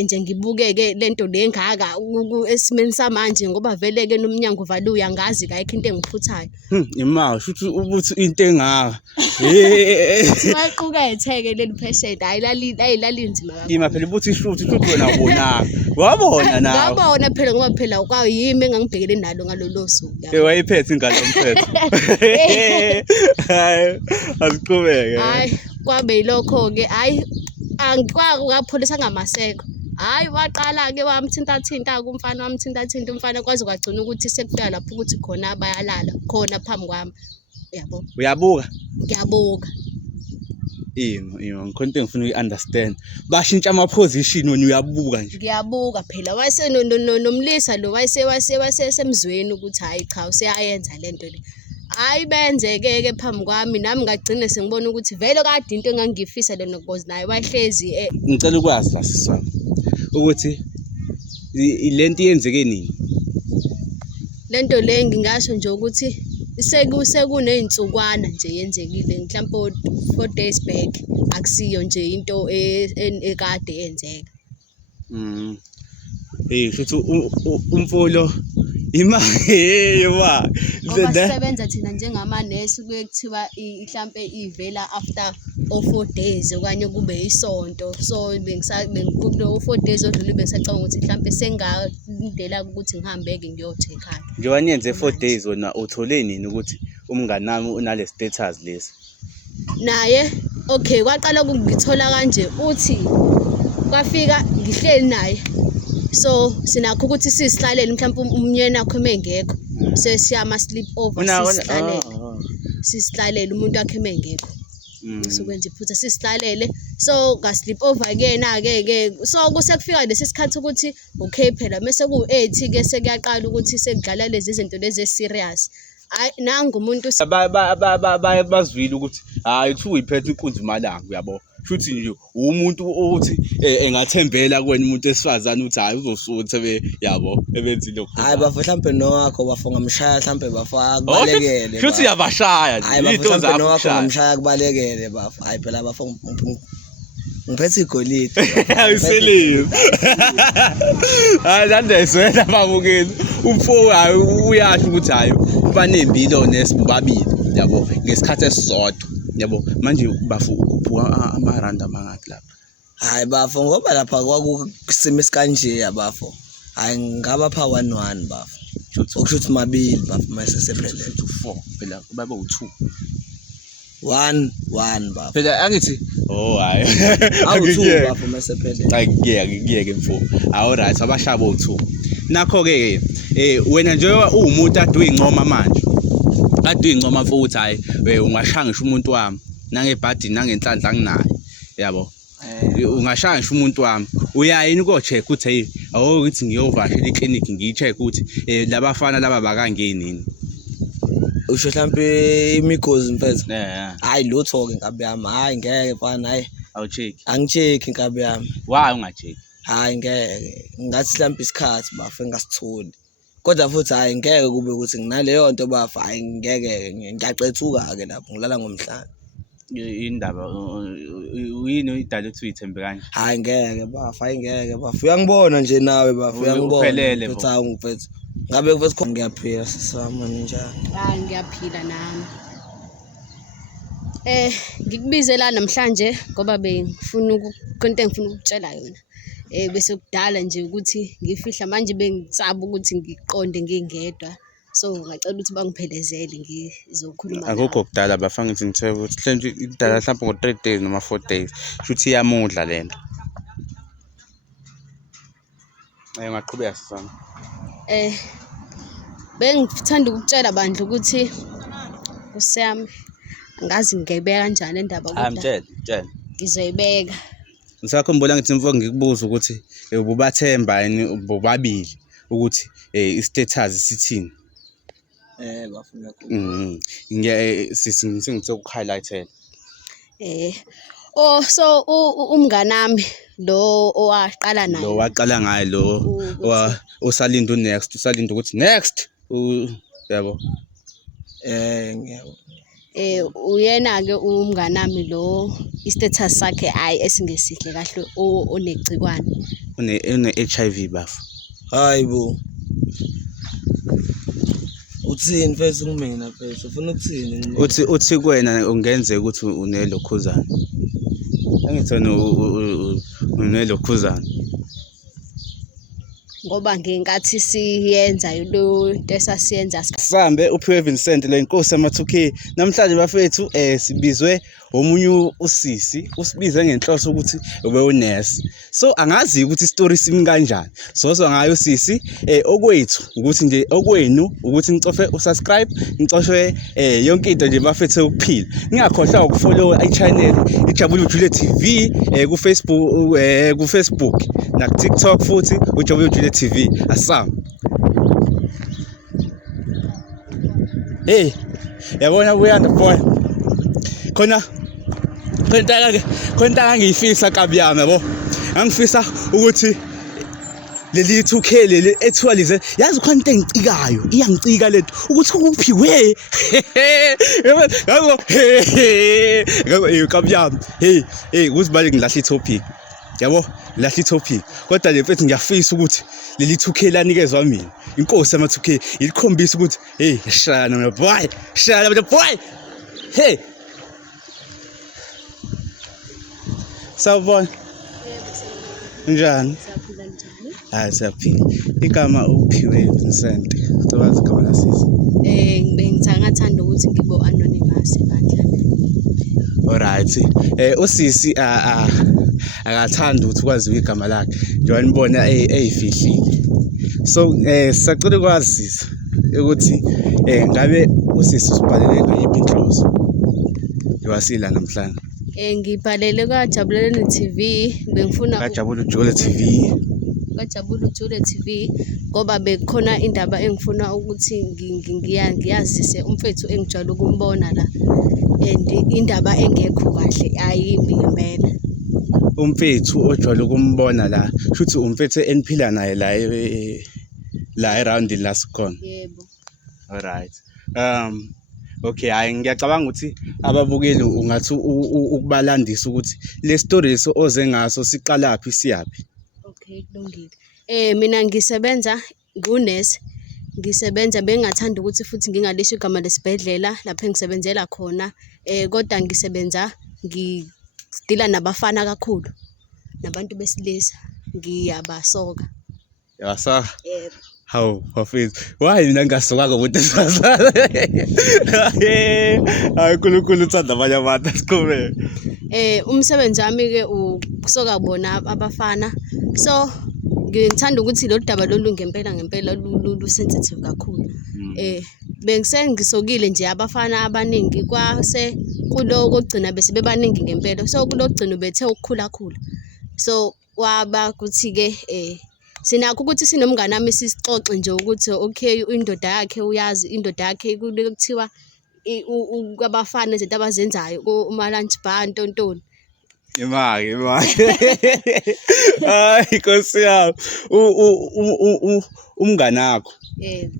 nje ngibuke-ke lento le engaka esimeni samanje ngoba vele-ke nomnyango uvale uyangazi ayikho into engiphuthayo. Imawu shuthi ukuthi into engaka. Maqukethe-ke leli pheshedo hayi lalinzima kakhulu. Yima phela ubuthi shuthi wena ubonanga. Wabona nawe. Ngabona phela ngoba phela kwayimi engangibhekene nalo ngalolo suku. Wayiphethe ingane yomthetho. Hayi asiqhubeke. Hayi kwabe yilokho-ke hayi angikapholisa ngamaseko. Hayi waqala-ke wamthintathinta-ke umfana wamthintathinta umfana kwaze kwagcina ukuthi sekufika lapho ukuthi khona bayalala khona phambi kwami. Uyabo? Uyabuka? Ngiyabuka. Ngikhona into engifuna uyi-understand. Bashintsha ama-position wena uyabuka nje. Ngiyabuka phela wayese nomlisa lo wayesemzweni ukuthi hayi cha useyayenza lento le. Hayi benze-ke phambi kwami nami ngagcina sengibona ukuthi vele kade into engangifisa lena because naye wahlezi. Ngicela ukwazi la sisami ukuthi lento yenzeke nini? Lento le ngingasho nje ukuthi sekuney'nsukwana nje yenzekile mhlawumbe 4 days back akusiyo nje into ekade yenzeka. Shuthi umfulo ngoba sisebenza thina njengamanesi kuye kuthiwa mhlampe ivela after 4 days okanye kube isonto. So kulo 4 days odlule bengisacabanga ukuthi mhlampe sengalindela ukuthi ngihambe-ke ngiyothe ekhaya. Njengoba niyenze 4 days wena uthole nini ukuthi umngani nami unale status lesi? Naye okay kwaqala ngithola kanje uthi kwafika ngihleli naye. So sinakho ukuthi sisihlalele mhlawumbe umnyeni wakho mengekho sesiyama sleep over sisihlalele umuntu wakhe mengekho. Sokwenza iphutha sisihlalele so nga sleep over ke so kusekufika lesi sikhathi ukuthi okay phela mase ku8 ke sekuyaqala ukuthi sekudlala lezi zinto lezi serious. Hayi nanga umuntu bazwile ukuthi hayi kuthiwa uyiphethe inkunzi imalanga uyabo. Futhi nje umuntu ukuthi engathembela kuwena umuntu esifazane ukuthi hayi uzosuthe yabo ebenzile lokho. Hayi bafo mhlambe nowakho bafonga mshaya mhlambe bafaka kubalekele. Futhi uyabashaya nje into zakho nowakho ngamshaya kubalekele bafo. Hayi phela bafo ngiphethe igolide. Awuselive. Hayi landezwela babukeli. Umfo hayi uyasho ukuthi hayi banembilo nesibabili yabo ngesikhathi esisodwa. Yabo manje bafu ukuphuka amaranda mangaki lapha? Hayi bafo ngoba lapha kwakusimo esikanje yabafo. Hayi ngaba pha 11 bafo. Ukushuthi mabili bafo mase sephelele 4 phela babe u2. 1 bafo. Phela angithi hayi. Awu2 bafo mase sephelele. Hayi ngiyeke mfo. Awu right abashabo u2. Nakho ke wena nje uwumuntu ade uyincoma manje. Ade uyincoma mfowethu hayi ungashaya ngisho umuntu wami nangebhadini nangenhlanhla anginayo yabo. Ungashaya ngisho umuntu wami uyayini ko check uthi hey ukuthi ngiyovashela iclinic ngiyi-check ukuthi labafana laba bakangenini. Usho mhlambe imikhozi mfethu. Hayi lutho ke inkabi yami hayi ngeke mfana hayi awucheck. Angicheck inkabi yami. Why ungacheck? Hayi ngeke ngathi mhlambe isikhathi bafe ngasitholi. Kodwa futhi hayi ngeke kube ukuthi nginaleyo nto bafa hayi ngeke ngiyaqethuka ke lapho ngilala ngomhlanje. Indaba uyini idala ukuthi uyithembe kanje? Hayi ngeke bafa hayi ngeke bafa uyangibona nje nawe bafa uyangibona. Uphelele futhi hawu mfethu. Ngabe futhi ngiyaphila sisama njani? Hayi ngiyaphila nami. Ngikubize la namhlanje ngoba bengifuna konke engifuna ukutshela yona. Bese kudala nje ukuthi ngifihla manje bengisaba ukuthi ngiqonde ngingedwa. So ngacela ukuthi bangiphelezele ngizokhuluma nawe. Akukho kudala bafa ngithi ngithe ukuthi mhlawumbe idala mhlawumbe ngo3 days noma 4 days. Futhi iyamudla lento. Ngaqhubeka sisana. Bengithanda ukutshela bandla ukuthi kusiyami angazi ngiyibeka kanjani indaba kodwa. Mtshela. Ngizoyibeka. Ngisakhumbula ngithi mfo ngikubuza ukuthi ububathemba yini bobabili ukuthi istatus sithini? Bafuna singithe ukuhighlightela. So umnganami lo owaqala naye. Lo waqala ngaye lo usalinda unext usalinda ukuthi next yabo. Ngiyabona. Uyena ke umnganami lo istatus sakhe hayi esingesihle kahle onegcikwane. une-HIV bafu. Hayi bo. Uthini mfethu kumina mfethu? Ufuna ukuthini? Uthi kuwena ungenzeka ukuthi unelokhuzana. Angithona unelokhuzana. Ngoba ngenkathi siyenza lo nto esasiyenza Sihambe uphiwe Vincent le inkosi ama-2K. Namhlanje bafethu sibizwe omunye usisi usibize ngenhloso ukuthi ube unesi. So angazi ukuthi istory simi kanjani. Sozo ngayo sisi okwethu ukuthi nje okwenu ukuthi nicofe usubscribe, nicoshwe yonke into nje bafethu ukuphila. Ningakhohlwa ukufollow i-channel iJabulile Jule TV ku Facebook na TikTok futhi uJabulile Jule TV. Asam. Hey, yabona kuyanda boy. Khona ngiyifisa kabiyami yabo. Angifisa ukuthi leli 2K leli ethiwa lize yazi khona into engicikayo iyangicika lento ukuthi kuphi we yabo kabiyami hey uzibale ngilahla itopic yabo lahla itopic kodwa le mfethu ngiyafisa ukuthi leli 2K lanikezwa mina inkosi ama 2K ilikhombisa ukuthi hey shana mina boy hey sawubona njani siyaphila igama uphiwe Vincent towazi igama lasisi bengitangathanda ukuthi ngibe anonymous bandla. Alright usisi akathanda ukuthi kwaziwe igama lakhe njengoba nibona eyifihlile so sisacela ukwazisa ukuthi ngabe usisi usibhalele ngayiphi inhloso yowasila namhlanje. Ngibhalele kaJabulile TV bengifuna kaJabulile Jule TV kaJabulile Jule TV ngoba bekhona indaba engifuna ukuthi ngiyazise umfethu engijwayele ukumbona la and indaba engekho kahle ayimbi ngempela. Umfethu ojwayele ukumbona la futhi umfethu eniphila naye la around la sikhona. Yebo. Alright. Okay, hayi ngiyacabanga ukuthi ababukeli ungathi ukubalandisa ukuthi le story leso oze ngaso siqalaphi siyapi. Okay, kulungile. Mina ngisebenza ngunesi. Ngisebenza bengathanda ukuthi futhi ngingalisho igama lesibhedlela lapho engisebenzela khona. Kodwa ngisebenza ngidila nabafana kakhulu. Nabantu besilisa ngiyabasoka. Yabasoka? Yebo. Hawu bafethu why mina ngasokanga ukuthi sazana hayi kuLunkulu uthanda abanye abantu asikhomele. Umsebenzi wami ke ukusoka bona abafana so ngithanda ukuthi lo daba lolu ngempela lu sensitive kakhulu. Bengisengisokile nje abafana abaningi kwase kulo kokugcina bese bebaningi ngempela so kulo kugcina bethe ukukhula so waba kuthi ke sinakho ukuthi sinomngane nami sisixoxe nje ukuthi okay indoda yakhe uyazi indoda yakhe kuthiwa kwabafana izinto abazenzayo kuma lunch bar ntontoni. Imake hayi Nkosi yami umngane wakho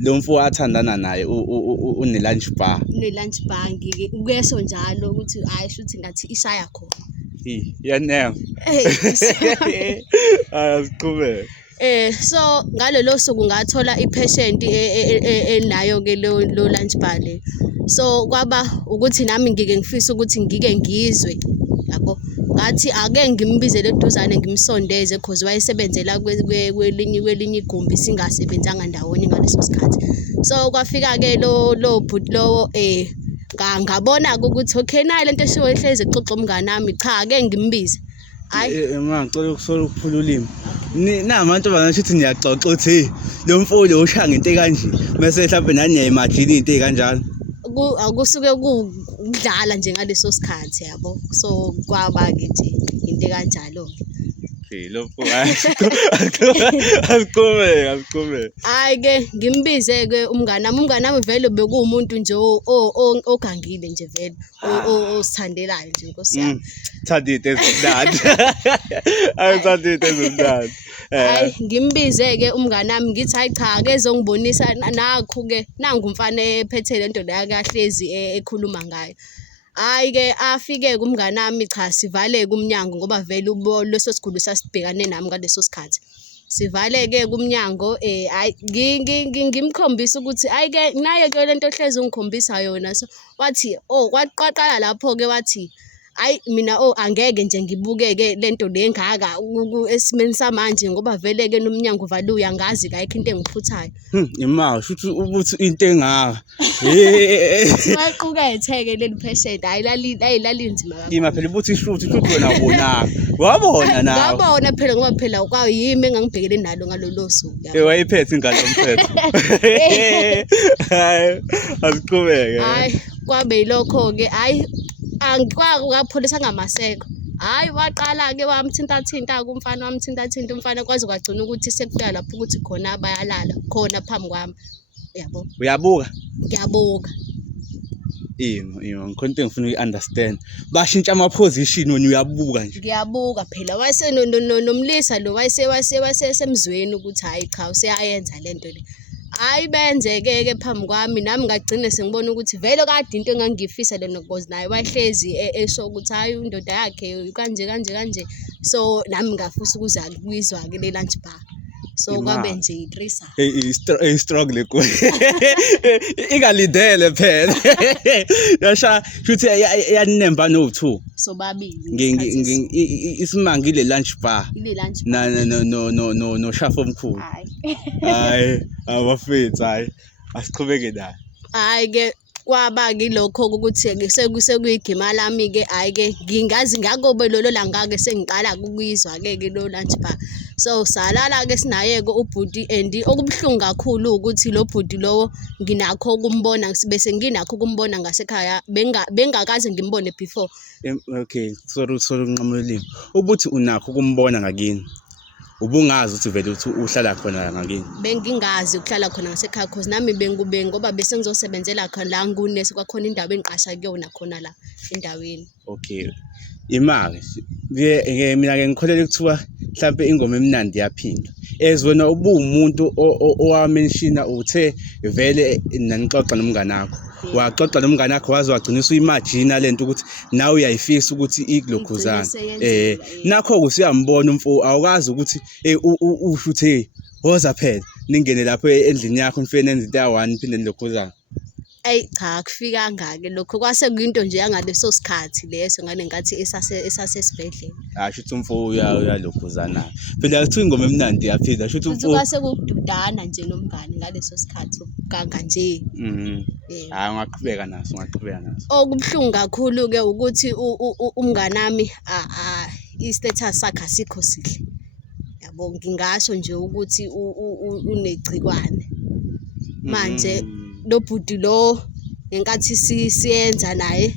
lo mfo athandana naye une lunch bar. Lunch bar ngikeso njalo ukuthi hayi shuthi ngathi ishaya khona. Yanema. Asiqhubeke. So ngalelo suku ngathola ipatient enayo ke lo lunch bar le. So kwaba ukuthi nami ngifisa ukuthi ngizwe yabo ngathi ake ngimbizele eduzane ngimsondeze because wayesebenzela kwelinye igumbi singasebenzanga ndawonye ngaleso sikhathi. So kwafika ke lo bhuti lo ngabona ukuthi okay nayi lento eshiwo ehleze xoxa umngane nami cha ake ngimbize. Hayi ngicela ukusola ukuphula ulimi. Namantombazana shithi niyaxoxa uthi lo mfowethu ushaya ngento ekanje bese mhlawumbe nani niyayimagine into ekanjalo. Akusuke ukudlala nje ngaleso sikhathi yabo so kwaba ke nje into ekanjalo. Lo mfowethu asiqhubeke. Hayi ke ngimbize ke umngane nami vele bekuwumuntu nje ogangile nje vele osithandelayo nje Nkosi yami. Thanda into ezimnandi. Ayithanda into ezimnandi. Hayi ngimbize-ke umngani wami ngithi hayi cha ake ezongibonisa nakhu-ke nangu umfana ephethe lento la kahlezi ekhuluma ngayo. Hhayi-ke afike-ke umngani wami cha sivale-ke umnyango ngoba vele leso siguli sasibhekane nami ngaleso sikhathi. Sivale-ke kumnyango hhayi ngimkhombisa ukuthi hhayi-ke nayo-ke lento ohlezi ungikhombisa yona. So wathi kwaqala lapho-ke wathi hhayi mina angeke nje ngibuke-ke lento le engaka esimeni samanje ngoba vele-ke nomnyango uvaliwe uyangazi-ke ayikho into engiphuthayo. Ima shuthi ubuthi into engaka. Waqukethe-ke leli pheshethi hhayi lalinzima kakhulu. Ima phela ubuthi shuthi wena ubonanga. Wabona nawe. Ngabona phela ngoba phela kwayimi engangibhekene nalo ngalolo suku. Wayiphethe ingane yomthetho. Hayi asiqhubeke. Hhayi kwabe yilokho-ke hhayi kwapholisa ngamaseko. Hhayi waqala-ke wamthintathinta-ke umfana wamthintathinta umfana kwaze kwagcina ukuthi sekufika lapho ukuthi khona bayalala khona phambi kwami. Yabo. Uyabuka? Ngiyabuka. Ngikhona into engifuna uyi-understand. Bashintsha ama-position wena uyabuka nje. Ngiyabuka phela nomlisa lo wayesemzweni ukuthi hhayi cha useyayenza lento le. Hhayi benze-ke phambi kwami nami ngagcine sengibona ukuthi vele kade into engangifisa lena because naye wayehlezi esho ukuthi hhayi indoda yakhe kanje kanje kanje. So nami ngafisa ukuyizwa-ke le lunch bar. So kwabe nje i-threesome. Struggle ku. Ingalidele phela. Yasha shuthi yanemba no2. Sobabili. Isimangile lunch bar. Ile lunch bar. No shafo omkhulu. Hayi abafethu hayi asiqhubeke nayo. Hayi-ke kwaba-ke lokho ukuthi sekuyigima lami-ke hhayi-ke ngingazi ngakobe lolo langa-ke sengiqala ukuyizwa-ke lo lunch bar. So salala-ke sinaye-ke ubhuti and okubuhlungu kakhulu ukuthi lo bhuti lowo nginakho ukumbona bese nginakho ukumbona ngasekhaya bengakaze ngimbone before. Okay sorry nqamulimi ubuthi unakho ukumbona ngakini ubungazi ukuthi vele uthi uhlala khona ngakini. Bengingazi ukuhlala khona ngasekhaya cause nami ngoba bese ngizosebenzela khona la ngunesi kwakhona indawo engiqasha kuyona khona la endaweni. Okay imake mina-ke ngikholelwa kuthiwa mhlampe ingoma emnandi yaphinda wena ubuwumuntu owamenshina uthe vele nanixoxa nomngane wakho waxoxa nomngane wakho waze wagcinisa uyimagina lento ukuthi nawe uyayifisa ukuthi ikulokhuzana nakho usiyambona umfo awukazi ukuthi usho uthi woza phela ningene lapho endlini yakho nifike nenze into ya1 phinde nilokhuzana. Ayi cha akufikanga-ke lokho kwase kuyinto nje yangaleso sikhathi leso ngane ngathi esasesibhedlela. Sho ukuthi umfo uyalokhuzana phela kuthiwa ingoma emnandi yaphinda sho ukuthi umfo kwase kukududana nje nomngane ngaleso sikhathi ukuganga nje. Hayi ungaqhubeka naso. Okubuhlungu kakhulu-ke ukuthi umngane wami i-status sakhe asikho sihle. Yabo ngingasho nje ukuthi unegcikwane manje. Lo bhuti lo ngenkathi siyenza naye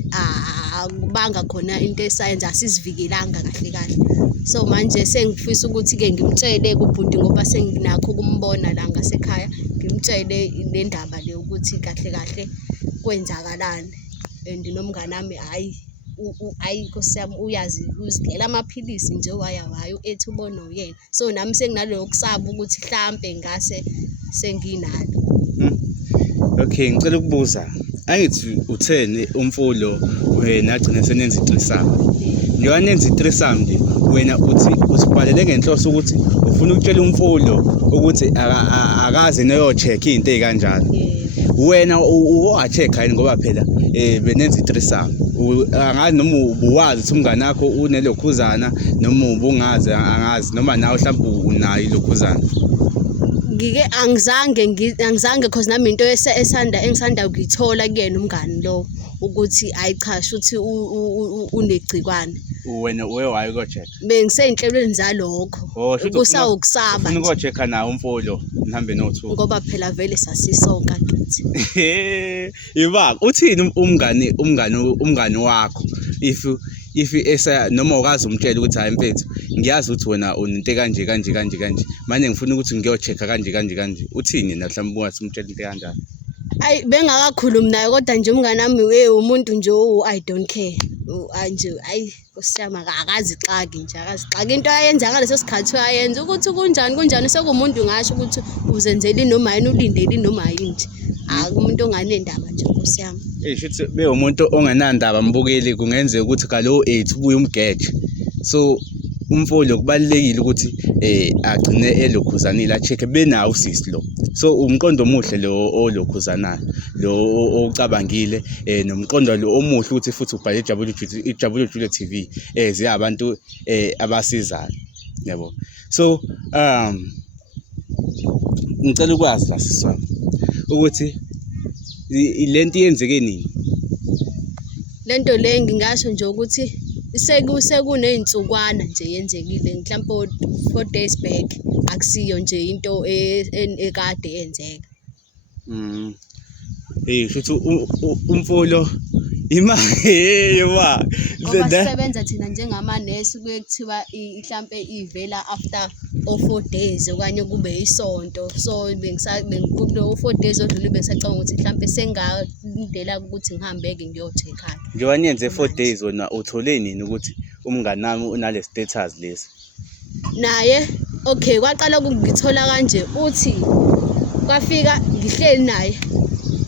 akubanga khona into esayenza asizivikelanga kahle. So manje sengifisa ukuthi-ke ngimtshele kubhuti ngoba senginakho ukumbona la ngasekhaya ngimtshele le ndaba le ukuthi kahle kwenzakalani and nomngane wami hhayi Nkosi yami uyazi uzidlela amaphilisi nje wayo ethi ubona uyena. So nami senginalo kusaba ukuthi mhlampe ngase senginalo. Okay ngicela ukubuza angithi utheni umfulo wena agcina senenza i-threesome. Njengoba nenza i-threesome nje wena uthi usibhalele ngenhloso ukuthi ufuna ukutshela umfulo ukuthi akaze neyo-check into ezikanjalo. Wena uwa-check yini ngoba phela benenza i-threesome. Angazi noma ubuwazi ukuthi umngane wakho unelokhuzana noma ubungazi angazi noma nawe mhlawumbe unayo ilokhuzana. Angizange cause nami into engisanda ukuyithola kuyena umngani lo ukuthi ayichashe ukuthi unegcikwane. Wena waye ko-check? Bengisey'nhlelweni zalokho kusawukusaba ufuna uko-check-a nawo umfulo nihambe no2 ngoba phela vele sasisonke kithi. Iba uthini umngani wakho if noma ukazi umtshela ukuthi hayi mfethu ngiyazi ukuthi wena unento kanje manje ngifuna ukuthi ngiyo-check-a kanje uthini na mhlawumbe ungathi umtshela into kanjalo? Ayi bengakakhulumi naye kodwa nje umngane wami umuntu nje I don't care nje kusiyama akazixaki nje akazixaki into ayenza ngaleso sikhathi uyayenza ukuthi kunjani sekumuntu ngasho ukuthi uzenzeli noma yini ulindeli noma yini nje akumuntu onganendaba nje kusiyama Shithi be umuntu onganandaba mbukeli kungenzeka ukuthi kalo 8 ubuye umgeje so umfolo kubalekile ukuthi agcine elokhuzanile a-check benawo usisi lo so umqondo omuhle lo olokhuzanayo lo ocabangile nomqondo lo omuhle ukuthi futhi ubhale iJabule Jule TV ziyabantu abasizayo yabo so ngicela ukwazi la siswami ukuthi lento yenzeke nini lento le ngingasho nje ukuthi sekuney'nsukwana nje yenzekile mhlawumbe 4 days back akusiyo nje into ekade yenzeka Futhi umfolo imali ngoba sisebenza thina njengamanesi kuye kuthiwa mhlampe ivela after 4 days okanye kube isonto so kulo 4 days odlule bengisacabanga ukuthi mhlampe sengalindela ukuthi ngihambe-ke ngiyocheck-a njengoba niyenze 4 days wona uthole nini ukuthi umngani nami unale status lesi naye okay kwaqala ukungithola kanje uthi kwafika ngihleli naye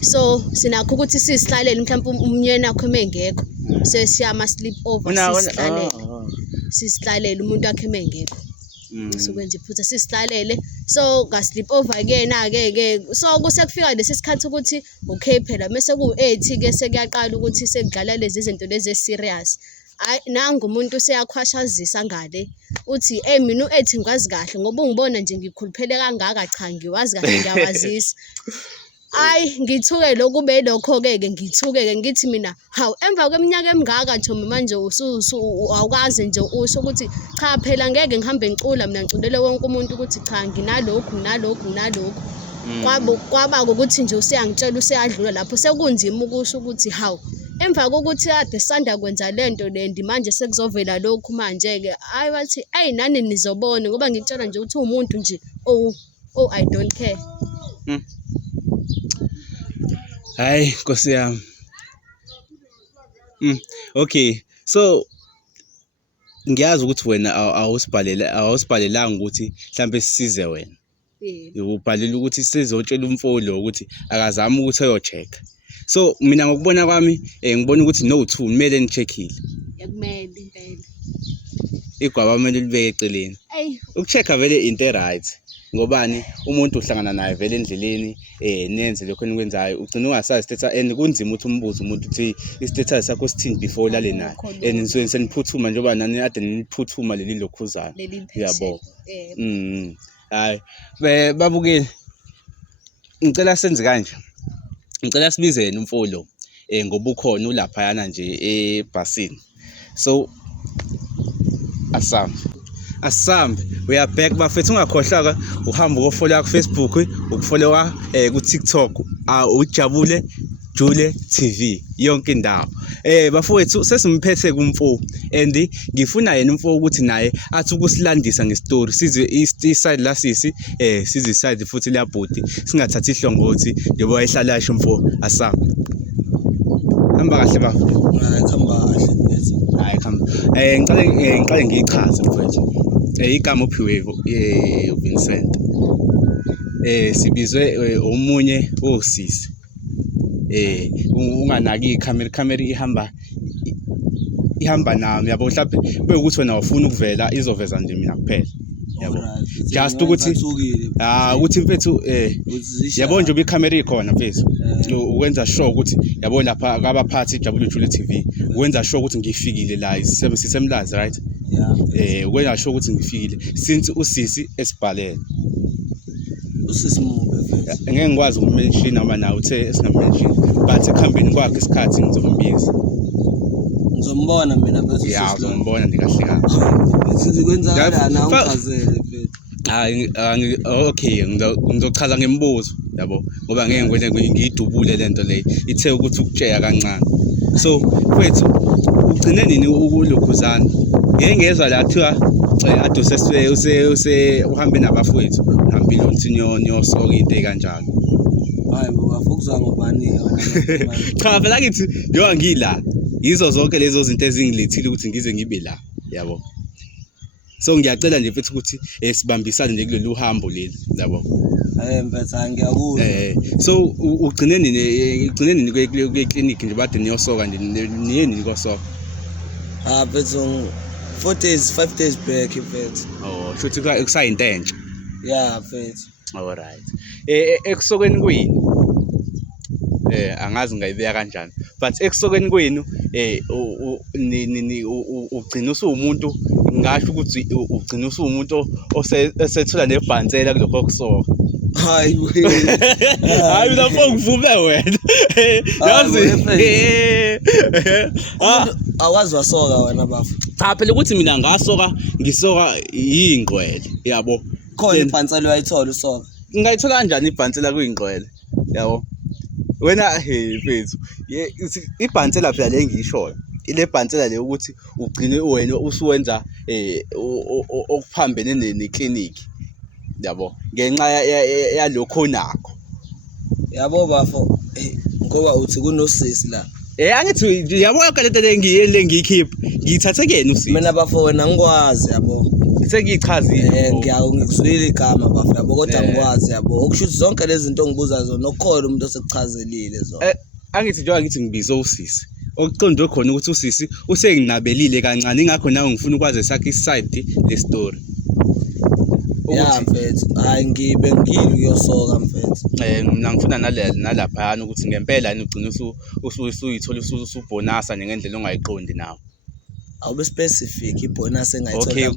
so sinakho ukuthi sisihlalele mhlawumbe umnyeni wakho emengekho sesiyama sleep over sisihlalele umuntu wakhe emengekho sokwenza iphutha sisihlalele so ga sleep over ke so kusekufika lesi sikhathi ukuthi okay phela mase ku8 ke sekuyaqala ukuthi sekudlala lezi zinto lezi serious hayi nangu umuntu seyakhwashazisa ngale uthi mina u8 ngikwazi kahle ngoba ungibona nje ngikhuluphele kangaka cha ngiwazi kahle ngiyawazisa Ay ngithuke lokhu belokho-ke ngithuke-ke ngithi mina hawu emva kweminyaka emingaka Ntombi manje awukazi nje usho ukuthi cha phela ngeke ngihambe ngicula mina ngiculele wonke umuntu ukuthi cha nginalokhu kwaba ukuthi nje usiyangitshela usiyadlula lapho sekunzima ukusho ukuthi hawu emva kokuthi kade sanda kwenza lento lendi manje sekuzovela lokhu manje-ke hayi bathi eyi nani nizobona ngoba ngikutshela nje ukuthi umuntu nje I don't care. Hayi Nkosi yami. Okay so ngiyazi ukuthi wena awusibhalelanga ukuthi mhlambe sisize wena. Ubhalela ukuthi sizotshela umfolo ukuthi akazama ukuthi ayocheck. So mina ngokubona kwami ngibona ukuthi no 2 kumele nicheckile. Yakumele impela. Igwaba kumele libeke eceleni. Ukuchecka vele into right. Ngobani umuntu uhlangana naye vele endleleni nenze lokho enikwenzayo ugcina ungasazi status and kunzima ukuthi umbuze umuntu uthi istatus sakho sithini before lale naye and nisuke seniphuthuma njengoba nani ade niphuthuma leli lokhuzana uyabo hayi babukeli ngicela senze kanje ngicela sibizeni umfolo ngoba ukhona ulapha yana nje ebhasini so asambe we are back bafethu ungakhohlaka uhamba ukofollow ku Facebook ukufollowa ku TikTok uJabule Jule TV yonke indawo bafowethu sesimphethe kumfo and ngifuna yena umfo ukuthi naye athi ukusilandisa ngestory size iside la sisi size iside futhi la body singathathi ihlongothi njengoba wayehlala yasho umfo asamba hamba kahle ba khamba kahle mfethu hayi khamba ngiqale ngichaze mfethu igama uphiwe Vincent sibizwe omunye osisi unganaki ikamera ihamba nami yabo mhlawumbe bekuthi wena ufuna ukuvela izoveza nje mina kuphela yabo just ukuthi ukuthi mfethu yabo nje ikamera ikhona mfethu ukwenza sure ukuthi yabo lapha akabaphathi iJabule Jule TV ukwenza sure ukuthi ngifikile la sisemlazi right ukwenza sure ukuthi ngifikile since usisi esibhalele usisi mube mfethu ngeke ngikwazi ukumention noma nawe uthe esingamention but ekhambeni kwakhe isikhathi ngizombiza ngizombona mina mfethu ya uzombona ndikahle kahle sizikwenza na ungazele mfethu hayi okay ngizochaza ngemibuzo yabo ngoba ngeke ngikwenze ngiyidubule lento le ithe ukuthi ukutshela kancane so mfethu ugcine nini ukulokhuzana ngeke ngezwe la kuthiwa aduse uhambe nabafowethu uhambile uthi niyosoka into ekanjalo hayi bafokuzwa ngobani cha phela ngithi njengoba ngila yizo zonke lezo zinto ezingilethile ukuthi ngize ngibe la yabo. So ngiyacela nje mfethu ukuthi sibambisane nje kulolu hambo leli yabo. Mfethu ngiyakuzwa. So ugcineni kwe-clinic nje bade niyosoka nje niyeni nikosoka. Mfethu 5 days back mfethu. Oh shuthi kusayinto entsha. Yeah mfethu. Alright. Ekusokeni kwini angazi ngayibeka kanjani but ekusokeni kwenu ugcina usumuntu ngisho ukuthi ugcina usumuntu osethola nebhansela kulokho kusoka. Hayi lapho ngivume wena yazi awazi wasoka wena bafu. Cha phela ukuthi mina ngisoka yingqwele yabo. Khona ibhansela uyayithola usoka. Ngayithola kanjani ibhansela kuyingqwele yabo. Wena mfethu ibhansela phela le ngishoyo ile bhansela le ukuthi ugcine wena usuwenza okuphambene neclinic yabo ngenxa yalokho nakho yabo bafo ngoba uthi kunosisi la angithi yabo yonke le ngiyikhipha ngiyithathe kuyena usisi mina bafo wena ngikwazi yabo sengiyichazile ngiyakuzwile igama bafo yabo kodwa ngikwazi yabo okushuthi zonke lezi zinto ongibuza zona okukhola umuntu osekuchazilile zona angithi njengoba ngithi ngibiza usisi okuqondwe khona ukuthi usisi usenginabelile kancane ingakho nawe ngifuna ukwazi sakhe iside le story. Yeah mfethu hayi ngibe ngile uyosoka mfethu. Mina ngifuna nalapha yana ukuthi ngempela yini ugcina usuyithola usubonasa ngendlela ongayiqondi nawe. Awube specific ibonus engayithola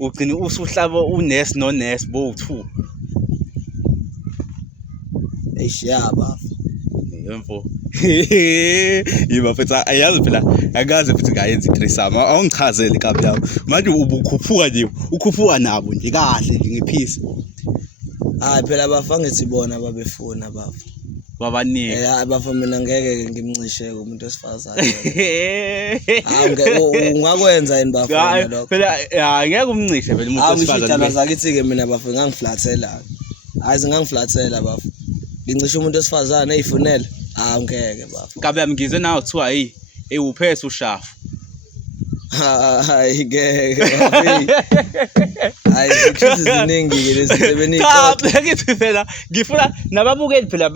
ugcine usuhlaba unurse nonurse bo2. Eshiyaba yemfo yiba fethu ayazi phela akaze futhi ngayenza i-threesome awungichazele kabi yabo manje ubukhuphuka nje ukhuphuka nabo nje kahle nje ngephisi. Hayi phela bafangithi bona babefuna bafo babaningi bafo mina ngeke ngimncishe umuntu wesifazane. Ungakwenza yini bafo lokho phela ngeke umncishe phela umuntu wesifazane. Zakithi ke mina bafo ngangiflathela ayizi ngangiflathela bafo ngincishe umuntu wesifazane eyifunela ngeke bafo kabe yami ngizwe nawe kuthiwa uphese ushafu. Hayi ngeke hayi izinto ziningi ke lezi sebenixoxa ngithi phela ngifuna nababukeli phela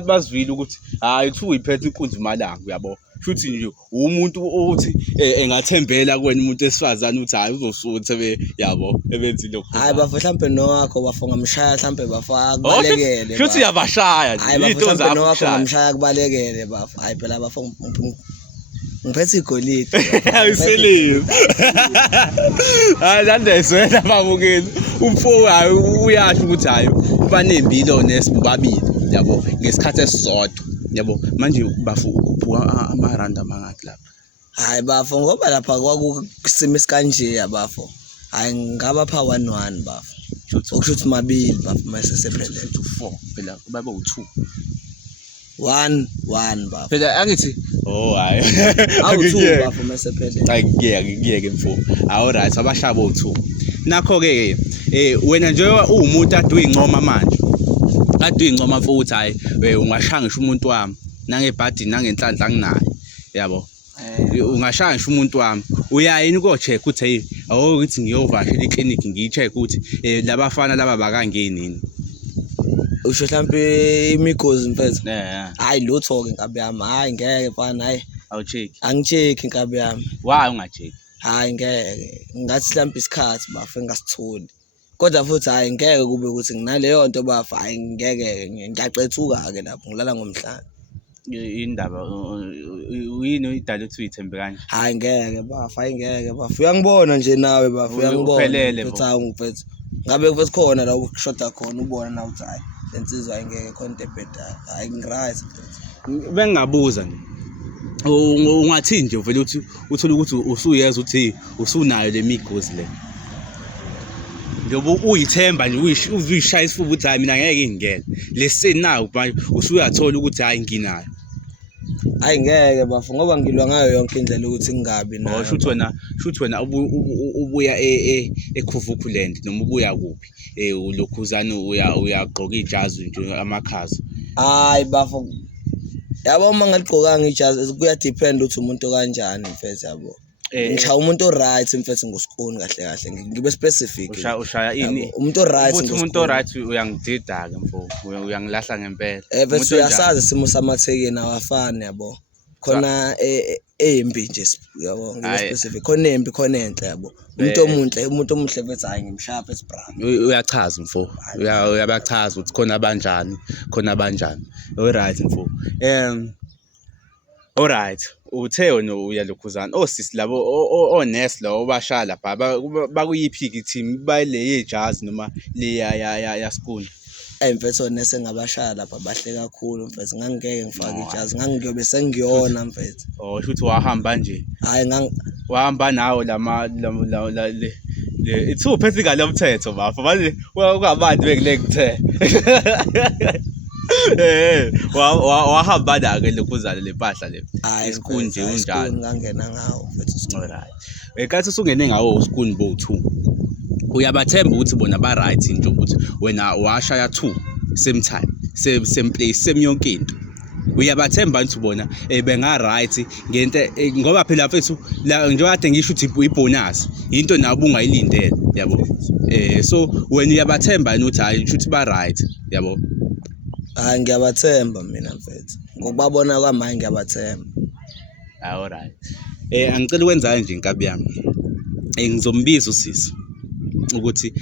bazwile ukuthi hayi uthu uyiphethe inkunzi malanga uyabo futhi nje umuntu othi engathembela kuwena umuntu esifazane uthi hayi uzosuthe yabo ebenzile lokho. Hayi bafo mhlambe nowakho bafo ngamshaya mhlambe bafo akubalekele futhi uyabashaya into zakho nowakho ngamshaya akubalekele bafo hayi phela bafo ngiphethe igolide ayiseliwe hayi landeswena babukeli umfo hayi uyasho ukuthi hayi banembilo nesibabili yabo ngesikhathi esisodwa yabo manje bafo ukhuphuka amaranda mangaki lapha. Hayi bafo ngoba lapha kwakusimo esikanje yabafo hayi ngaba pha 11 bafo okushuthi mabili bafo mase sephelele 4 phela babe u2 1 bafo phela angithi hayi awu2 bafo mase sephelele ngiyeke mfo alright abashabo u2 nakho ke wena nje uwumuntu ade uyincoma manje ade uyincoma futhi hayi ungashaya ngisho umuntu wami nangebhadi nangenhlanhla nginayo yabo ungashaya ngisho umuntu wami uyayini ko check uthi hey ukuthi ngiyovashela iclinic ngiyicheck ukuthi labafana laba bakangeni usho mhlambe imigozi mfethu hayi lutho ke nkabi yami hayi ngeke mfana hayi awucheck angicheck nkabi yami why ungacheck hayi ngeke ngathi mhlambe isikhathi bafe ngasitholi kodwa futhi hayi ngeke kube ukuthi nginaleyo nto bafa hayi ngeke ngiyaqethuka ke lapho ngilala ngomhlanje indaba uyini idala ukuthi uyithembe kanje. Hayi ngeke bafa hayi ngeke bafa uyangibona nje nawe bafa uyangibona futhi angifethu ngabe kuthi khona la ukushoda khona ubona na uthi hayi lensizwa ayingeke khona ebhedayo hayi ngiright bengingabuza nje ungathi nje vele uthi uthola ukuthi usuyeza uthi usunayo lemigozi le njoba uyithemba nje uyishaya isifuba uthi hayi mina ngeke ngingene leseni nayo manje usuyathola ukuthi hayi nginayo. Hayi ngeke bafu ngoba ngilwa ngayo yonke indlela ukuthi ngingabi nayo. Shuthi wena ubuya eKhuvukuland noma ubuya kuphi ulokhuzana uyagqoka ijazi nje amakhaza. Hayi bafu yabo uma ngaligqokanga ijazi kuyadepend ukuthi umuntu kanjani mfethu yabo ngisha umuntu right mfethu nguskuni kahle ngibe specific ushaya ini umuntu right umuntu right uyangidida ke mfo uyangilahla ngempela mfethu uyasazi isimo samathekeni awafani yabo khona embi nje yabo ngibe specific khona embi khona enhle yabo umuntu omuhle mfethu hayi ngimshapha esibran uyachaza mfo uyabachaza ukuthi khona abanjani alright mfo alright uthe wena uyalokhuzana osisi labo onesi lo obashala lapha bakuyiphi ke team bayile yejazi noma le ya school mfethu onesi ngabashaya lapha bahle kakhulu mfethu ngangeke ngifake ijazi ngangiyobe sengiyona mfethu futhi wahamba nje hayi wahamba nawo le ithu phethi ngale mthetho bafa manje ungabantu bekule wahamba ke lokhuzana lempahla le iskuni nje unjani ngangena ngawo mfethu alright ekathi usungene ngawo uskuni bo2 uyabathemba ukuthi bona ba right into ukuthi wena washaya 2 same time same place same yonke into uyabathemba ukuthi bona benga right ngento ngoba phela mfethu la njengoba kade ngisho ukuthi ibonus into nabo ungayilindele yabo so wena uyabathemba ukuthi hayi ukuthi ba right yabo hayi ngiyabathemba mina mfethu ngokubabona kwamanje ngiyabathemba alright angicela ukwenza nje inkabi yami ngizombiza usisi ukuthi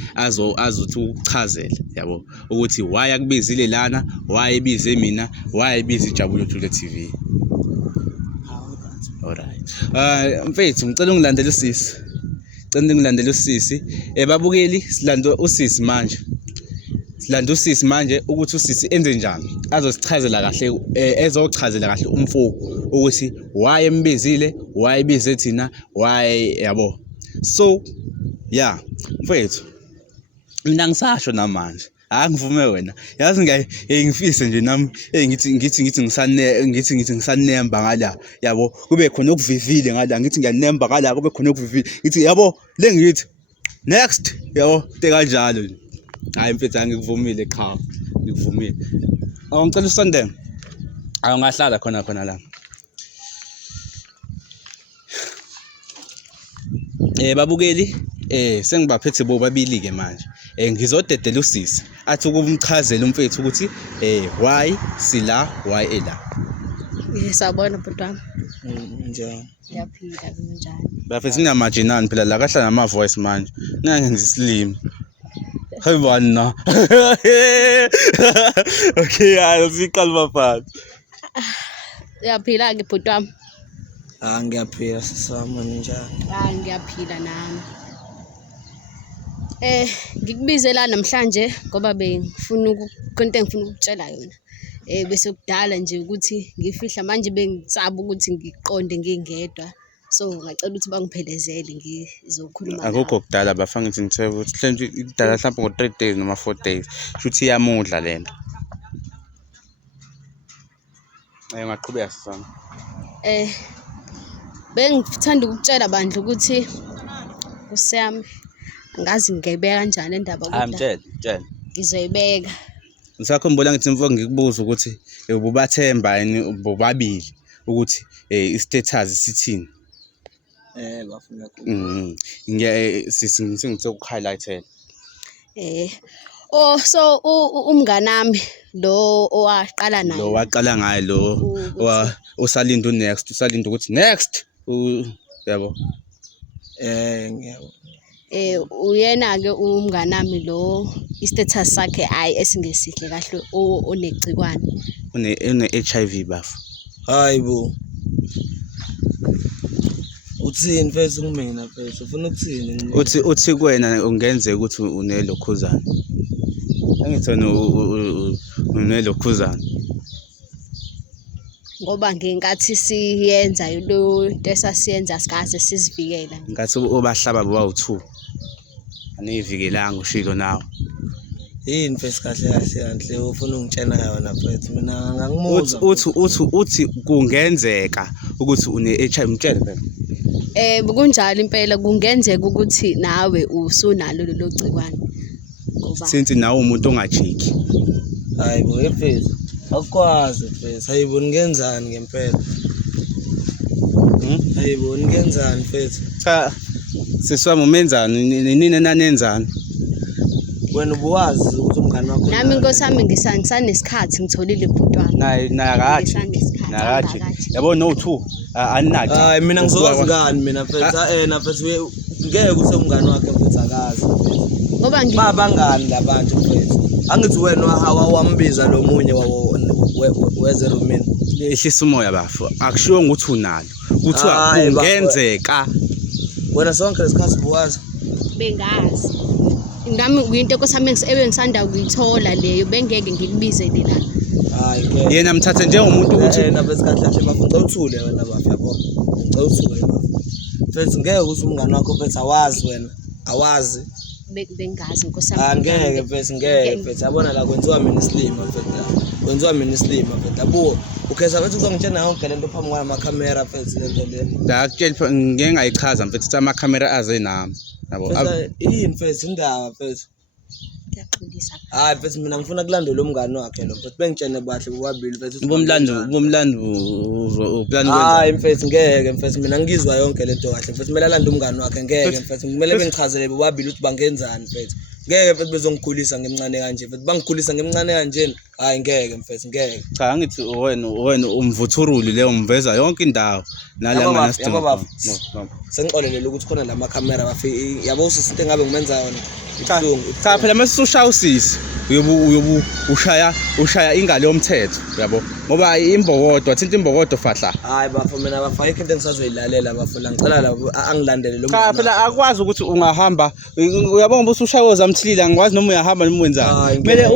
azothi ukuchazela yabo ukuthi why akubizile lana why ebize mina why ebize Jabulo Jule TV alright mfethu ngicela ungilandele usisi babukeli silanda usisi manje ukuthi usisi enze njani azosichazela kahle ezochazela kahle umfo ukuthi why embizile why ebize thina why yabo so yeah mfethu mina ngisasho namanje angivume wena yazi ngifise nje nami ngithi ngisanemba ngala yabo kube khona okuvivile ngala ngithi ngiyanemba ngala kube khona okuvivile ngithi yabo lengithi next yabo kanjalo nje hayi mfethu angikuvumile cha ngikuvumile ngicela usondele awungahlala khona la babukeli sengibaphethe bobabili ke manje ngizodedela usisi athi ukumchazela umfethu ukuthi why sila why ela Sabona butwami njani yaphila kanjani bafethu nginamajinani phela la kahla nama voice manje nangenza islimi hayi bana okay asiqala bafana yaphila ke butwami ngiyaphila sisama njani ngiyaphila nami ngikubizela namhlanje ngoba bengifuna konke engifuna ukutshela yona bese kudala nje ukuthi ngifihla manje bengisaba ukuthi ngiqonde ngingedwa so ngacela ukuthi bangiphelezele ngizokhuluma akukho kudala bafanga ngithi ngithe ukuthi mhlawumbe idala mhlawumbe ngo 3 days noma 4 days futhi iyamudla lento ngaqhubeka sisana bengithanda ukutshela bandla ukuthi usiyami ngazi ngiyibeka kanjani indaba kodwa mtshela ngizoyibeka ngisakhumbula ngithi mfo ngikubuza ukuthi ububathemba yini bobabili ukuthi istatus sithini bafuna ngithe ukuhighlightela so umnganami lo owaqala naye lo waqala ngaye lo usalinda next usalinda ukuthi next yabo ngiyabo uyena ke umnganami lo istatus sakhe hayi esingesihle kahle onegcikwane une HIV bafu hayibo uthini mfethu kumina mfethu ufuna ukuthini uthi kuwena ungenzeka ukuthi unelokhuzana angithona unelokhuzana ngoba ngenkathi siyenza lo nto esasiyenza sikaze sizivikela ngathi obahlaba bawu2 aniyivikelanga ushilo nawo yini mfethu kahle ufuna ungitshena yona mfethu mina ngangimuzwa uthi kungenzeka ukuthi une-HIV mtshele phela kunjalo impela kungenzeka ukuthi nawe usunalo lelo gcikwane ngoba since nawe umuntu ongajiki hayibo mfethu Akwazi mfethu ayiboni ngenzani ngempela. Ayiboni ngenzani mfethu. Cha siswami umenzani nini nanenzani? Wena ubuwazi ukuthi umngani wakho. Nami inkosami ngisanesikhathi ngitholile ibhutwana. Naye akathi. Nakathi. Yabo no 2 aninathi. Hayi mina ngizowazi ngani mina mfethu na mfethu ngeke ukuthi umngani wakhe mfethu akazi mfethu. Ngoba babangani labantu mfethu. Angithi wena wambiza lo munye wezero mina. Ehlisa umoya bafo. Akushiwo ukuthi unalo. Kuthiwa kungenzeka. Wena sonke lesikhathi buwazi. Bengazi. Ngami kuyinto ekosami engisanda kuyithola leyo bengeke ngilibizele la. Hayi ngeke. Yena mthathe njengomuntu ukuthi yena bese kahle kahle bafuna uthule wena bafu yabo. Ngicela uthule bafu. Mfethu ngeke ukuthi umngani wakho mfethu awazi wena. Awazi. Bengazi nkosami. Angeke mfethu ngeke mfethu yabona la kwenziwa mina islima mfethu la. Kwenziwa mina islima mfethu yabo. Ukhetha mfethu uzongitshela yonke lento phambi kwamakhamera mfethu lento le. La kutshela ngeke ngayichaza mfethu ukuthi amakhamera aze nami. Yabo. Yini mfethu indaba mfethu. Ngiyaxolisa. Hayi mfethu mina ngifuna kulandela umngani wakhe lo mfethu bengitshene bahle bobabili mfethu. Bomlando uplan kwenza. Hayi mfethu ngeke mfethu mina ngizwa yonke lento kahle mfethu kumele alande umngani wakhe ngeke mfethu kumele bengichazele bobabili ukuthi bangenzani mfethu. Ngeke mfethu bezongikhulisa ngemncane kanje mfethu bangikhulisa ngemncane kanje. Hayi ngeke mfethu ngeke. Cha angithi wena umvuthuruli leyo umveza yonke indawo nalanga nasidinga. No. Sengixolelela ukuthi khona la makhamera bafi yabo usisi into ngabe ngimenza yona. Cha phela mase ushaya usisi uyobu ushaya ingalo yomthetho yabo ngoba imbokodo thinta imbokodo fahla. Hayi bafo mina bafa into engisazoyilalela bafo la ngicela la angilandele lo. Cha phela akwazi ukuthi ungahamba uyabona ngoba usushaya zamthilila ngikwazi noma uyahamba noma wenzani. Kumele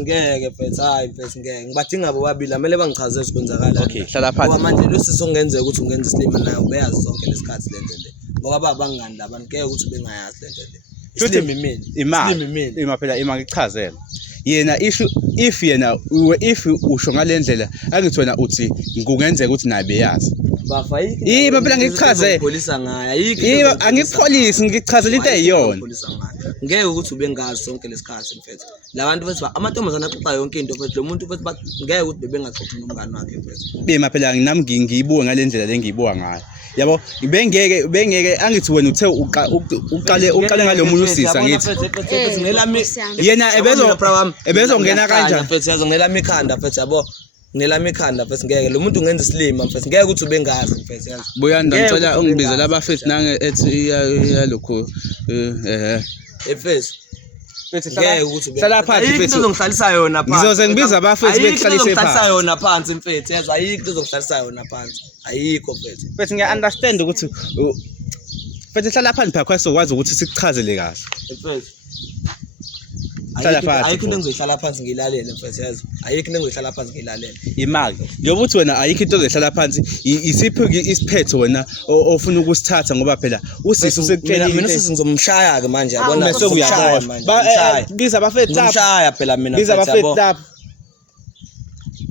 ngeke mfethu hayi mfethu ngeke ngibadinga babili kumele bangichazele ukwenzakala. Okay hlala phansi. Ngoba manje losisi ongenzeka ukuthi ungenza islima nayo ubeyazi zonke lesikhathi lento le. Ngoba babangani labantu ngeke ukuthi bengayazi lento le. Imali phela imakichazela yena if yena if usho ngalendlela angithi wena uthi kungenzeka ukuthi naye beyazi bafa yiki phela ngichaze polisa ngaya yiki angikupholisi ngichazela into eyiyona ngeke ukuthi ubengazi sonke lesikhathi mfethu labantu bethi amantombazana axoxa yonke into mfethu lo muntu mfethu ngeke ukuthi bebengaxoxi nomngani wakhe mfethu phela nami ngiyibuke ngalendlela lengiyibuka ngayo yabo bengeke angithi wena uthe uqale ngalomunye usisa ngithi yena ebezongena kanjani mfethu yazongelami ikhanda mfethu yabo ngelami ikhanda mfethu ngeke lo muntu ungenza islima mfethu ngeke ukuthi ubengazi mfethu yazi Buyanda ngicela ungibizela abafethu nange ethi yalokho efethu ngeke ukuthi hlala phansi mfethu uzongihlalisa yona phansi ngizoze ngibiza abafethu bekuhlalise phansi yona phansi mfethu yazi ayikho uzokuhlalisa yona phansi ayikho mfethu mfethu ngiya understand ukuthi mfethu hlala phansi phakho kwasokwazi ukuthi sikuchazele kahle mfethu hlala ayikho into engizoyihlala phansi ngilalele mfethu yazi ayikho into engizoyihlala phansi ngilalele imali njengoba uthi wena ayikho into ozoyihlala phansi isiphi isiphetho wena ofuna ukusithatha ngoba phela usisi usekutshela mina usisi ngizomshaya ke manje yabona bese uyakhohlwa biza abafethu lapha ngimshaya phela mina biza abafethu lapha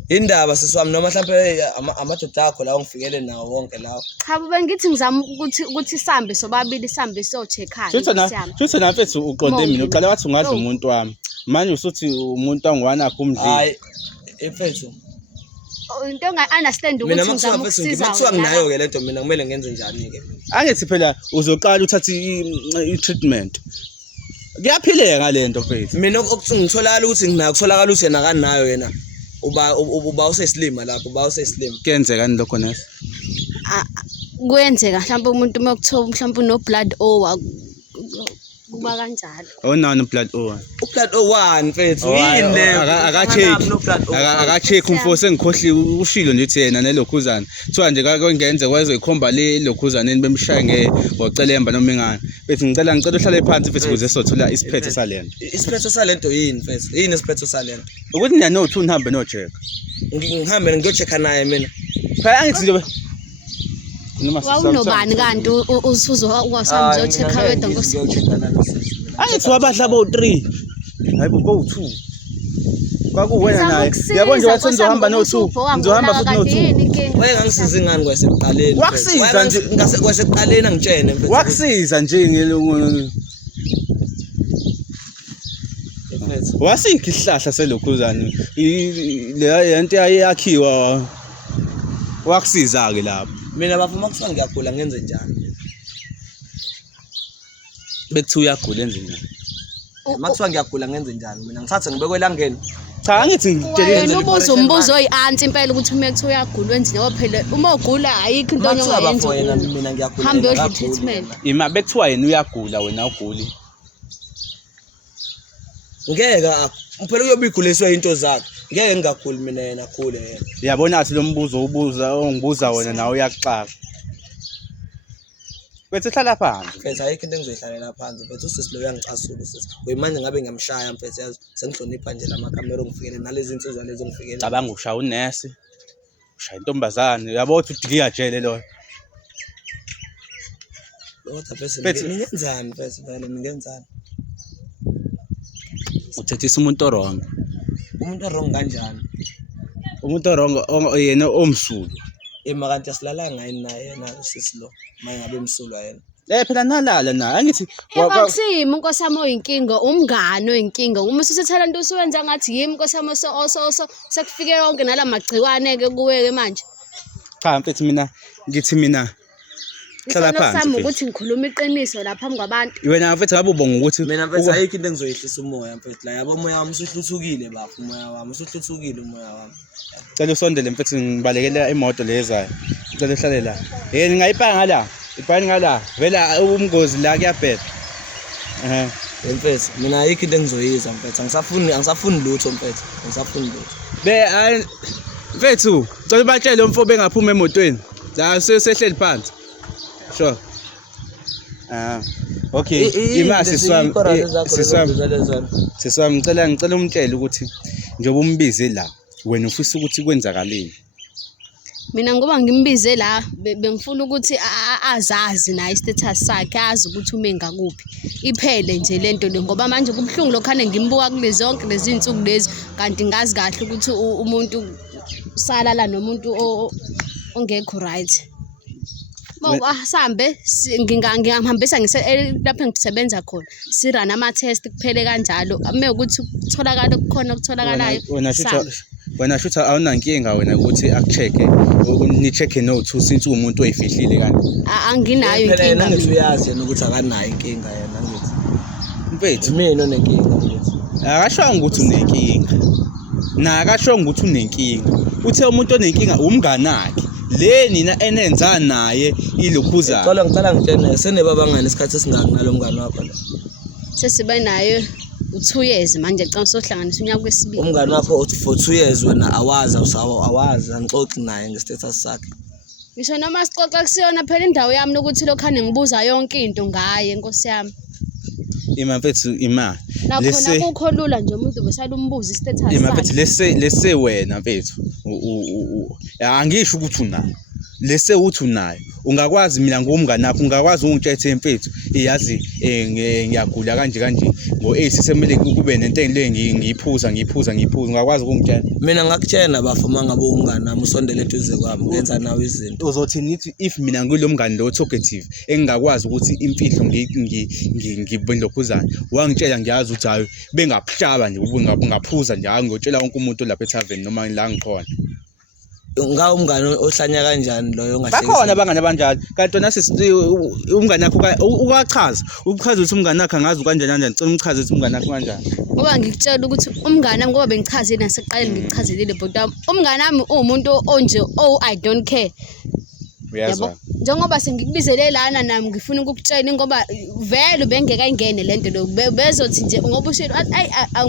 indaba sisiwami noma mhlawumbe amadoda akho la ungifikele nawo wonke lawo Cha bengithi ngizama ukuthi sambe sobabili sambe socheckana Shuthi na mfethu uqonde mina uqala wathi ungadla umuntu wami manje usuthi umuntu wangawanakho umdlini hayi mfethu into understand ukuthi ngizama ukusiza kuthiwa nginayo ke lento mina kumele ngenze njani ke angithi phela uzoqala uthathe i-treatment kuyaphileka ngalento mfethu mina ngitholakala ukuthi nginakutholakala ukuthi yena kanayo yena uba useslima lapho uba useslima kuyenzeka ni lokho nasi kuyenzeka mhlawumbe umuntu makuthiwa mhlawumbe no blood O kuba kanjalo onani blood O blood O1 mfethu yini le akacheck umfose ngikhohli ushilo nje thena nelokhuzana kuthiwa nje kwengenze kweze ikhomba le lokhuzaneni bemshaye ngocelemba noma ingane mfethu ngicela uhlale phansi mfethu ukuze sothola isiphetho salento isiphetho salento yini mfethu yini isiphetho salento ukuthi niya no 2 nihambe no check ngihambe ngiyochecka naye mina phela angithi nje noma wawunobani kanti usuzowasambe uyochecka wedwa ngosi angithi wabadla bo 3 hayibo bo 2 kwakuwena naye yabo nje wathi ngizohamba no 2 ngizohamba futhi no 2 waye ngangisiza ingani kwasekuqaleni wakusiza nje kwasekuqaleni angitshene mfethu wakusiza nje mfethu. Wasikho isihlahla selokhuzana le nto yakhiwa wakusiza ke lapho. Mina bafuma kuthiwa ngiyagula ngenze njani? Bekuthiwa uyagula enzeni. Makuthiwa ngiyagula ngenze njani? Mina ngithathe ngibekwe elangeni. Cha angithi ngitshele Wena ubuzo umbuzo oyi-anti impela ukuthi uma kuthiwa uyagula wenzeni ngoba phela uma ugula ayikho into Makuthiwa ongayenza. bafo yena mina ngiyagula. Hambe uyodla treatment. ima bekuthiwa yena uyagula wena uguli. Ngeke phela uyobiguliswa into zakhe. Ngeke ngingaguli mina yena akhule yena. Uyabona athi lo mbuzo ongibuza wena nawe uyakuxaka. Bese hlala phansi. Mfethu ayikho into engizoyihlalela phansi mfethu usisi lo uyangicasula usisi. Kuyimanje ngabe ngiyamshaya mfethu yazi sengihlonipha nje lamakamera ongifikele nalezi insizwa lezi ongifikele. Cabanga ushaya unesi. Ushaya intombazane. Uyabona ukuthi udikiya jele lo. Kodwa mfethu ngingenzani mfethu vele ngingenzani? Uthethisa umuntu wrong. Umuntu wrong kanjani? Umuntu wrong yena omsulu. Kanti asilala ngayini naye yena usisi lo mangabe emsulwa yena. Phela nalala naye angithi Akusiyimi inkosi yami oyinkinga umngane oyinkinga uma usethela into usuwenza ngathi yimi inkosi yami sekufike yonke nala magciwane ke kuwe ke manje. cha mfethu mina hlala phansi. Sami ukuthi ngikhuluma iqiniso lapha phambi kwabantu. Wena mfethu ngabe ubonga ukuthi Mina mfethu ayikho into engizoyehlisa umoya mfethu la yabo umoya wami usuhluthukile bafo umoya wami usuhluthukile umoya wami. cela usondele mfethu ngibalekela imoto lezayo. Cela uhlale la. Ngingayipanga la. Ibhani ngala. Vela umngozi la kuyabheda. Mfethu mina ayikho into engizoyiza mfethu angisafuni lutho mfethu angisafuni lutho. Mfethu cela batshele umfo bengaphuma emotweni. La sehleli phansi. Sure. Okay. Imasi siswami ngicela umtshele ukuthi njengoba umbize la wena ufisa ukuthi kwenzakaleni. Mina ngoba ngimbize la bengifuna ukuthi azazi naye istatus sakhe azi ukuthi ume ngakuphi. Iphele nje lento le ngoba manje kubhlungu lokhane ngimbuka kulezi zonke lezi insuku lezi kanti ngazi kahle ukuthi umuntu salala nomuntu ongekho right. Asambe ngingahambisa lapho ngisebenza khona sirana ama test kuphele kanjalo mekuthi kutholakala kukhona okutholakalayo. Wena shutha awunankinga wena ukuthi akuchecke ni check note since umuntu oyifihlile kanti anginayo inkinga yena ngithi uyazi yena ukuthi akanayo inkinga yena ngithi mfethu mina onenkinga ngithi akashonga ukuthi unenkinga na akashonga ukuthi unenkinga uthe umuntu onenkinga umngane wakhe le nina enenza naye ilokhuza. Ngicela ngitshene senebabangani isikhathi esingaki nalomngane wakho la sesiba nayo u2 years manje ngicela sohlanganisa unyaka wesibili. Umngane wakho for 2 years wena awazi angixoxi naye ngestatus sakhe. Ngisho noma sixoxa kusiyona phela indawo yami ukuthi lokhane ngibuza yonke into ngaye Nkosi yami. Ima mfethu ima Nakhona kukho lula nje umuntu besala umbuza istatus sakhe. Ima mfethu lese wena mfethu angisho ukuthi unayo lese uthi unayo ungakwazi mina ngomngane nakho ungakwazi ungitshethe mfethu iyazi ngiyagula kanje ngo8 semele kube nento le ngiyiphuza ungakwazi ukungitshela. Mina ngakutshena bafuma ngabe umngane nami usondele eduze kwami ngenza nawe izinto. Uzothi nithi if mina ngilomngane lo talkative engingakwazi ukuthi imfihlo ngibendokhuzana wangitshela ngiyazi ukuthi hayi bengaphshaba nje ngaphuza nje ngiyotshela wonke umuntu lapha eTavern noma la ngikhona. Ngawo umngane ohlanya kanjani loyo ongahlekisa. Bakhona abangane abanjalo kanti wona umngane wakho ukachaza ukuthi umngane wakhe angazi kanjani ngicela umchaze ukuthi umngane wakho kanjani. Ngoba ngikutshela ukuthi umngane wami ngoba bengichazile naseqaleni ngikuchazelile but umngane wami umuntu onje I don't care. Uyazwa Njengoba sengikubizele lana nami ngifuna ukukutshela ngoba vele bengekayingene lento lo bezothi nje ngoba ushilo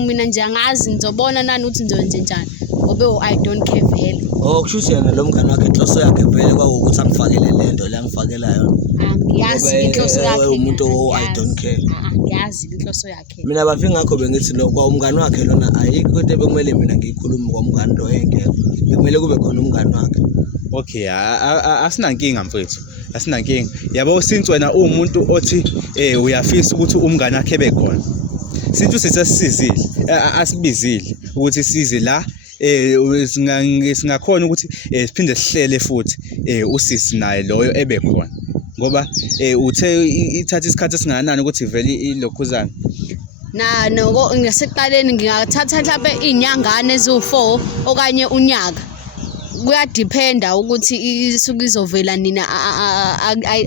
mina nje angazi ngizobona nani ukuthi ngizowenze njani ngoba I don't care vele. Kushuthi yena lo mngane wakhe inhloso yakhe vele kwakuthi angifakele lento le angifakela yona. Ngiyazi inhloso yakhe umuntu I don't care. Ngiyazi inhloso yakhe. Mina bafi ngakho bengithi lo kwa umngane wakhe lona ayikho into bekumele mina ngiyikhuluma kwamngane lo engekho. Kumele kube khona umngane wakhe. Okay asinankinga mfethu asinankinga yabo since wena umuntu othi uyafisa ukuthi umngane wakhe bekhona since sisasizile asibizile ukuthi size la singakhona ukuthi siphinde sihlele futhi usisi naye loyo ebekhona ngoba uthe ithatha isikhathi esinganani ukuthi vele ilokhuzana Ngasekuqaleni ngingathatha mhlampe iy'nyangane eziwu-4 okanye unyaka. Kuyadiphenda ukuthi isuke izovela nina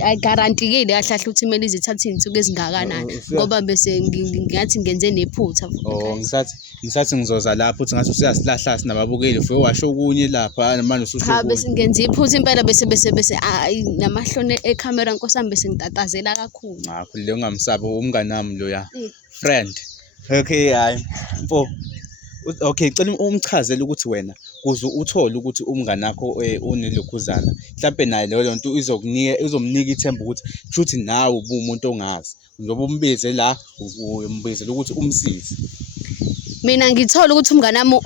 ayigarantile kahle kahle ukuthi kumele izithathe iy'nsuku ezingakanani ngoba bese ngathi ngenze nephutha. Ngisathi ngizoza lapho uthi ngathi usuyasilahla sinababukeli ufike washo okunye lapha manje ususho Cha bese ngenza iphutha impela bese namahloni ekhamera nkosami bese ngitatazela kakhulu. Ngakho leyo ngamsabi umngani wami loya friend. Okay hayi mfo. Okay cela umchazele ukuthi wena kuze uthole ukuthi umngani wakho unelokhuzana mhlambe naye leyo nto izomnika ithemba ukuthi futhi nawe ubumuntu ongazi njengoba umbize la umbizela ukuthi umsize. Mina ngithola ukuthi umngani wami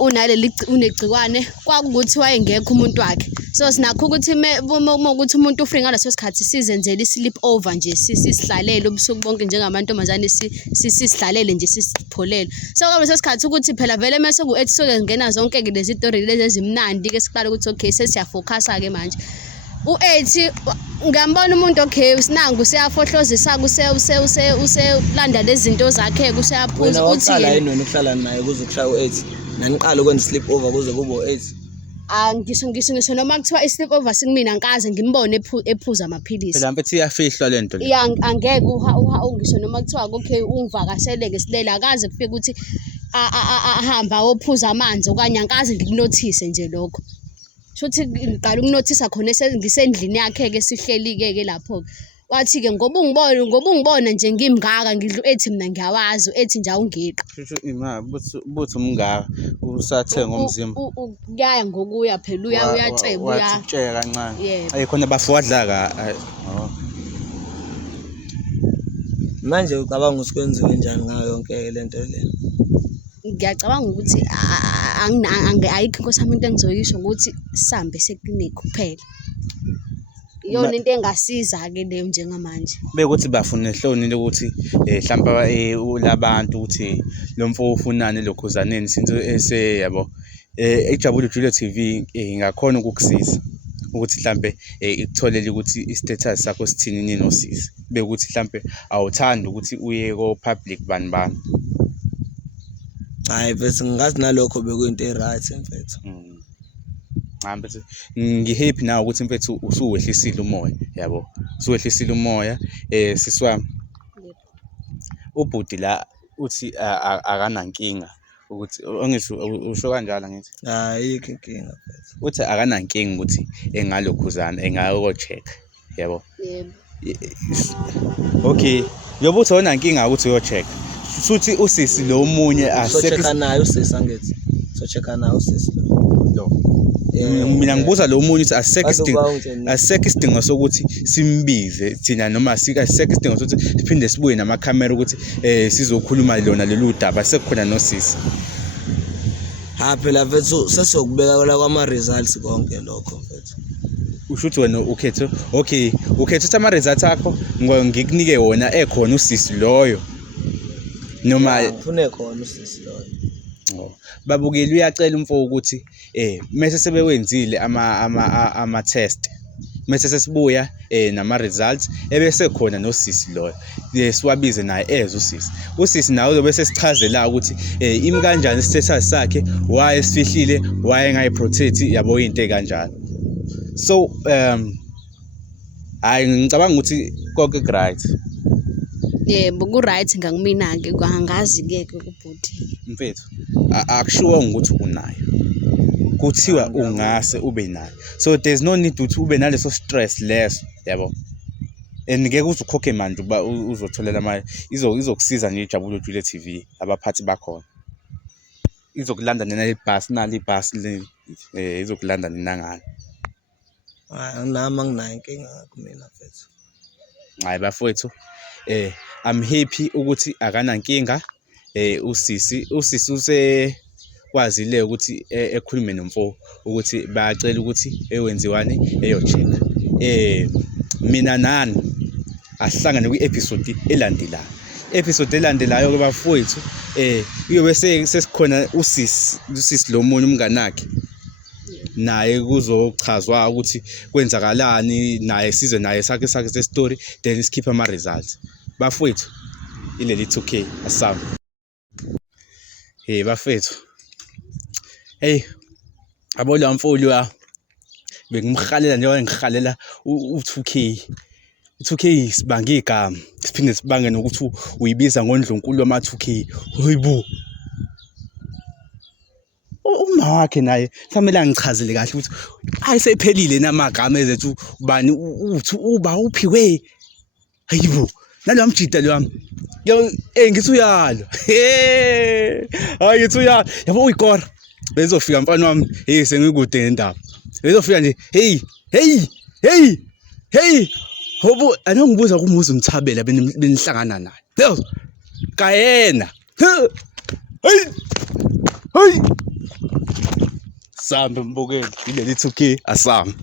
unegciwane kwakukuthi wayengekho umuntu wakhe. So sinakho ukuthi ukuthi umuntu ufree ngaleso sikhathi sizenzele i-sleep over nje sisihlalele ubusuku bonke njengamantombazane sisihlalele nje sisipholele. So ngaleso sikhathi ukuthi phela vele mase ku-8 soke ngena zonke ke lezi story lezi ezimnandi ke siqala ukuthi okay sesiyafocus ke manje. U-8 ngiyambona umuntu okay sinangu useyafohlozisa uselanda lezi zinto zakhe useyaphuza uthi yini wena ukuhlala naye kuze kushaya u-8 naniqala ukwenza sleep over kuze kube u-8. Ngisho noma kuthiwa i-sleep over sikumina ngikaze ngimbone ephuza amaphilisi. Phela mfethu iyafihlwa lento le. Angeke ngisho noma kuthiwa okay ungivakashele ngesilele akaze kufike ukuthi ahamba ophuza amanzi okanye angikaze ngikunothise nje lokho. Shuthi ngiqala ukunothisa khona ngisendlini yakhe ke sihleli ke lapho wathi ke ngoba ungibona nje ngimngaka ngidlu ethi mina ngiyawazi ethi nje awungiqa buthi umngaka usathenga umzimba kuyaya ngokuya phela uyaceba uyatsheka kancane ayikhona bafuwadla manje ucabanga ukuthi kwenziwe njani ngayo yonke lento le. Ngiyacabanga ukuthi ayikho inkosami into engizoyisho ukuthi sihambe seklinikhi kuphela. Iyona into engasiza ke leyo njengamanje. Bekuthi bafuna ehlonile ukuthi mhlawumbe labantu ukuthi lo mfo ufunani lokhuzaneni since yabo ejabule Julia TV ingakhona ukukusiza ukuthi mhlambe ikutholele ukuthi i-status sakho sithini nini osisi bekuthi mhlambe awuthandi ukuthi uye ko public bani. Hayi bese ngingazi nalokho bekuyinto e-right mfethu. Hambe ngihappy nawe ukuthi mfethu usuwehlisile umoya yabo usuwehlisile umoya siswami ubhudi la uthi akanankinga ukuthi ongisho usho kanjalo ngithi ayikho inkinga mfethu uthi akanankinga ukuthi engalokhuzana engayoko check yabo okay yoba uthi awunankinga ukuthi uyo check futhi usisi lo omunye check naye usisi angithi checka naye usisi lo mina ngibuza lo omunye uthi asekho isidingo sokuthi simbize thina noma asekho isidingo sokuthi siphinde sibuye namakhamera ukuthi sizokhuluma lona lolu daba sekukhona nosisi phela mfethu sesokubeka la kwama results konke lokho mfethu. Usho ukuthi wena ukhethe okay ukhethe ama results akho ngikunike wona ekhona usisi loyo noma ufune khona usisi loyo. Babukeli uyacela umfo ukuthi mase sebewenzile ama test mase sesibuya nama results ebese khona nosisi loyo siwabize naye usisi nawe uzobe sesichazela ukuthi imi kanjani i-status sakhe why esifihlile why ngayiprotect yabo into kanjalo. So ngicabanga ukuthi konke right. Yebo ku right ngakumina ke angazi ke kubhudi mfethu akushiwo ukuthi unayo kuthiwa ungase ube nayo so there's no need ukuthi ube naleso stress leso yabo and ngeke uzukhokhe manje uba uzotholela imali izokusiza nje ijabule Julia TV abaphathi bakhona izokulanda nina ibhasi nali ibhasi le izokulanda nina ngani nama nginayo inkinga kumina mfethu hayi bafowethu I'm happy ukuthi akanankinga usisi usekwazile ukuthi ekhulume nomfo ukuthi bayacela ukuthi ewenziwani eyocheck mina nani asihlangane kwi-episode elandelayo ke bafowethu uyobe sesikhona usisi lo munye umngani wakhe naye kuzochazwa ukuthi kwenzakalani naye size naye sakhe se story then sikhipha ama results bafowethu ileli 2K asaba. Hey bafethu. Hey. Abo la mfowethu ya bengimhalela njengoba ngihalela u2K. U2K sibanga igama. Siphinde sibange nokuthi uyibiza ngoNdlunkulu wama2K. Hoyibo. Uma wakhe naye kufanele angichazele kahle ukuthi ayisephelile namagama ezethu ubani uthi uba uphiwe. Hayibo. Nalo mjida lo wami. Yo ngithi uyalo. Hayi ngithi uyalo. Yabo uyikora. Bezofika mfana wami sengikude nendaba. Bezofika nje hey hobo anongibuza kumuzi umthabela benihlangana naye. Yebo kayena. Hey Sambe mbukeli ileli 2K asami.